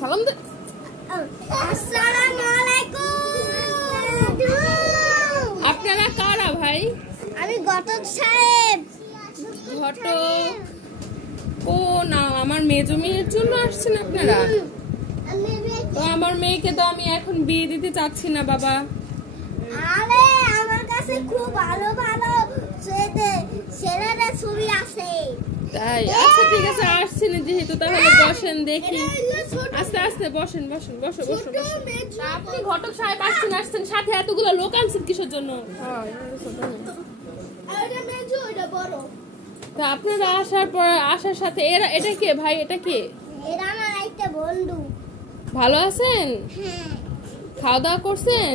সালাম দে। আসসালামু আলাইকুম। আপনারা কারা ভাই? আমি ঘটক সাহেব। ঘটক ও না, আমার মেজো মেয়ের জন্য আসছেন আপনারা? তো আমার মেয়েকে তো আমি এখন বিয়ে দিতে চাচ্ছি না বাবা। আরে আমার কাছে খুব ভালো ভালো ছেলেদের ছবি আছে। তাই? আচ্ছা ঠিক আছে, আসছেন যেহেতু তাহলে বসেন দেখি। আস্তে আস্তে বসেন বসেন, বসো বসো বসো। আপনি ঘটক সাহেব আসছেন, সাথে এতগুলো লোক আনছেন কিসের জন্য? তা আপনারা আসার সাথে এটা কে ভাই? এটা কে? এরা আমার একটা বন্ধু। ভালো আছেন? হ্যাঁ। খাওয়া দাওয়া করছেন?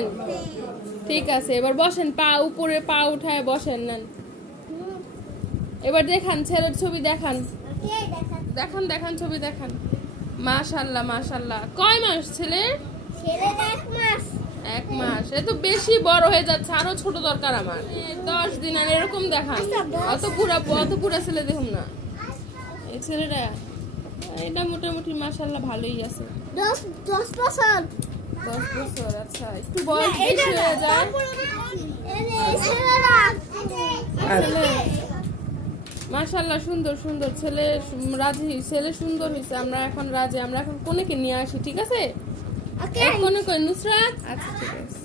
ঠিক আছে, এবার বসেন, পা উপরে পা উঠায় বসেন। নেন এবার দেখান, ছেলের ছবি দেখান। দেখান দেখান ছবি দেখান। মাশাআল্লাহ মাশাআল্লাহ। কয় মাস ছেলের? ছেলের 1 মাস। 1 মাস। এ তো বেশি বড় হয়ে যাচ্ছে, আরো ছোট দরকার আমার। 10 দিন আর এরকম দেখান। অত পুরা ছেলে দেখুন না। এই ছেলেটা এটা মোটামুটি মাশাআল্লাহ ভালোই আছে। 10 বছর। 10 বছর। আচ্ছা, একটু বয়স বেশি হয়ে যায়। মাশাআল্লাহ সুন্দর সুন্দর ছেলে, রাজি ছেলে সুন্দর হয়েছে। আমরা এখন রাজি, আমরা এখন কোনেকে নিয়ে আসি, ঠিক আছে? কোনে কই নুসরাত? আচ্ছা ঠিক আছে।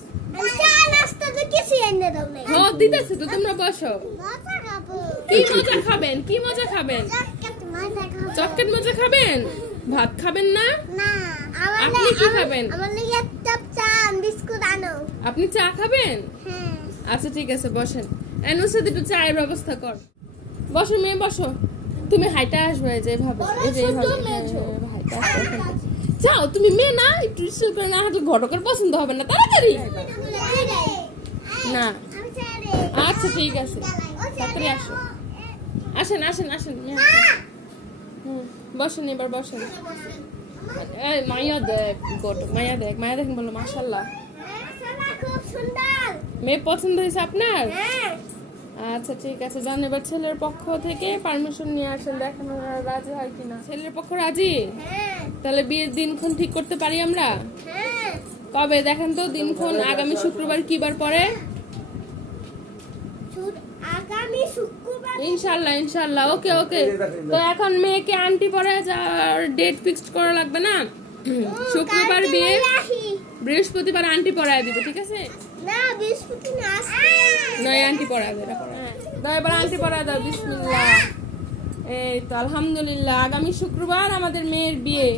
হ্যাঁ দিতেছে তো, তোমরা বসো। কি মজা খাবেন? কি মজা খাবেন? চকলেট মজা খাবেন? ভাত খাবেন না? আপনি কি খাবেন? আপনি চা খাবেন? আচ্ছা ঠিক আছে, বসেন। নুসরাত একটু চায়ের ব্যবস্থা কর। বসো মেয়ে বসো। তুমি হাইটা আসবে যেভাবে, এই যে এইভাবে হাইটা আসবে। যাও, তুমি মেয়ে না, একটু রিসিভ করে না হাঁটলে ঘটকের পছন্দ হবে না। তাড়াতাড়ি না। আচ্ছা ঠিক আছে, তাড়াতাড়ি আসো। আসেন আসেন আসেন, বসেন এবার বসেন। মাইয়া দেখ ঘটক, মাইয়া দেখ, মাইয়া দেখেন বলো মাশাআল্লাহ। মেয়ে পছন্দ হয়েছে আপনার? আচ্ছা ঠিক আছে, যান এবার ছেলের পক্ষ থেকে পারমিশন নিয়ে আসেন, দেখেন রাজি হয় কিনা। ছেলের পক্ষ রাজি? তাহলে বিয়ের দিনক্ষণ ঠিক করতে পারি আমরা? কবে দেখেন তো দিনক্ষণ? আগামী শুক্রবার কি বার পড়ে? ইনশাআল্লাহ ইনশাআল্লাহ। ওকে ওকে। তো এখন মেয়েকে আন্টি পরে যাওয়ার ডেট ফিক্সড করা লাগবে না? শুক্রবার বিয়ে, বৃহস্পতিবার আন্টি পরায় দিবে, ঠিক আছে? না বৃহস্পতিবার নয় আন্টি পরায় দেবে। দাও এবার আন্টি পরায় দাও। বিসমিল্লাহ। এই তো আলহামদুলিল্লাহ, আগামী শুক্রবার আমাদের মেয়ের বিয়ে।